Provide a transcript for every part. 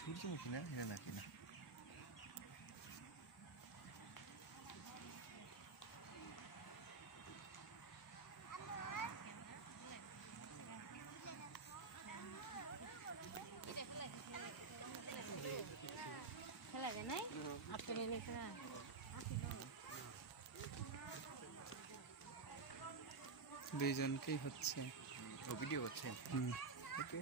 সূর্যমুখী না এটা নাকি না দুইজনকেই হচ্ছে ভিডিও হচ্ছে ওকে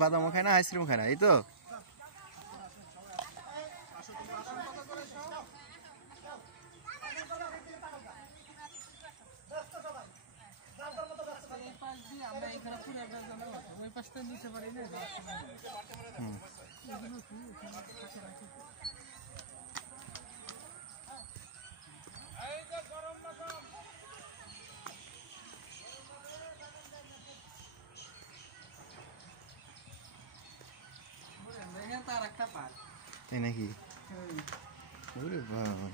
বাদামও খায় না আইসক্রিম খায় না এই তো তাই নাকি ওরে বাবা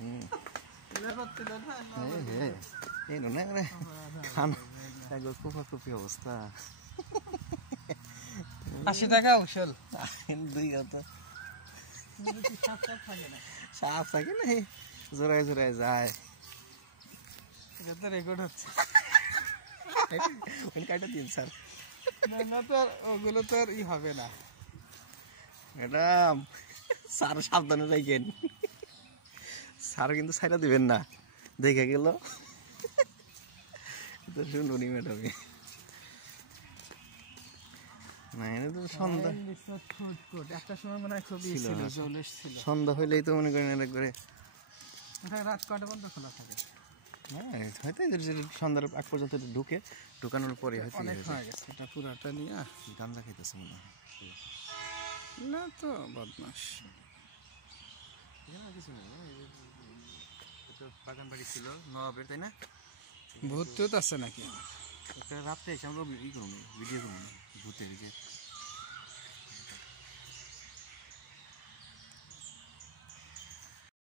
কুপি অবস্থা 80 টাকা উশল সাপ থাকে না জোড়ায় জোড়ায় যায় এটা তো রেকর্ড হচ্ছে কাটা দিন স্যার না তো ওগুলো তো আর ই হবে না এটা স্যার সাবধানে রাখেন স্যার কিন্তু ছাইরা দিবেন না দেখে গেল শুনুনি ম্যাডামে না এটা তো সন্ধ্যা একটা সময় মনে হয় খুবই ছিল জলেশ ছিল সন্ধ্যা হইলেই তো মনে করেন একবারে রাত কটা পর্যন্ত খোলা থাকে হ্যাঁ হয়তো সন্ধ্যার আগ পর্যন্ত ঢুকে ঢুকানোর পরে হয়তো অনেক হয়ে গেছে এটা পুরাটা নিয়ে গাঁজা খাইতেছে মনে হয় না তো বদমাস কিছু নেই বাগান বাড়ি ছিল নবাবের তাই না ভূত টুত আছে নাকি একটা রাত্রে এসে আমরা ই করবো ভিডিও করবো ভূতের যে